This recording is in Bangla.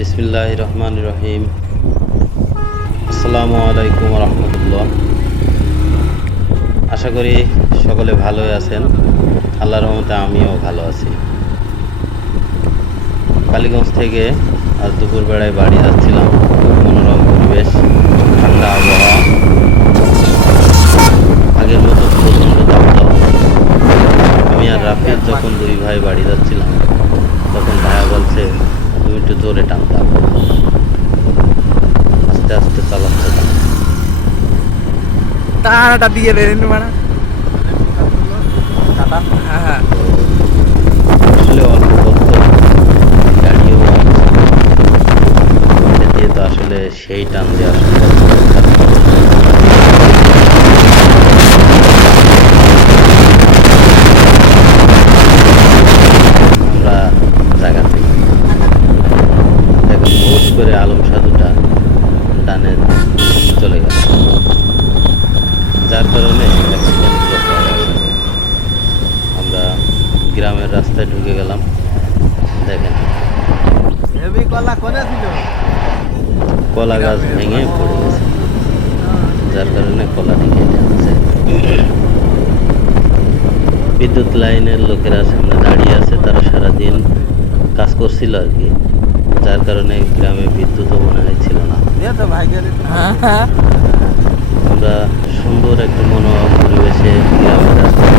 বিসমিল্লাহির রহমানির রহিম। আসসালামু আলাইকুম রহমতুল্লাহ। আশা করি সকলে ভালোই আছেন। আল্লাহর রহমতে আমিও ভালো আছি। কালীগঞ্জ থেকে আজ দুপুরবেলায় বাড়ি যাচ্ছিলাম। খুব মনোরম পরিবেশ, ঠান্ডা আবহাওয়া, আগের মতো প্রচণ্ড দাবদাহ নেই। আমি আর রাফিদ যখন দুই ভাই বাড়ি যাচ্ছিলাম, তখন ভাইয়া বলছে, তুমি একটু জোরে টান দাও। আস্তে আস্তে চালাচ্ছে টান। টানাটা দিয়ে দেন মানে হ্যাঁ আসলে অল্প কষ্ট, গাড়িও এটা দিয়ে তো আসলে সেই টান দেওয়া সম্ভব না। আমরা জায়গা থেকে দেখেন হুট করে আলম সাধুটা ডানে চলে গেল, যার কারণে অ্যাক্সিডেন্টগুলো হয় আসলে। আমরা গ্রামের রাস্তায় ঢুকে গেলাম। দেখেন হেভি কলা কোনে ছিল কলা গাছ ভেঙে পড়ে গেছে, যার কারণে কলাটি কেটে আছে। বিদ্যুৎ লাইনের লোকেরা সামনে দাঁড়িয়ে আছে, তারা সারাদিন কাজ করছিল আর কি, যার কারণে গ্রামে বিদ্যুৎও মনে হয় ছিল না। আমরা সুন্দর একটা মনোরম পরিবেশে গ্রামের রাস্তায়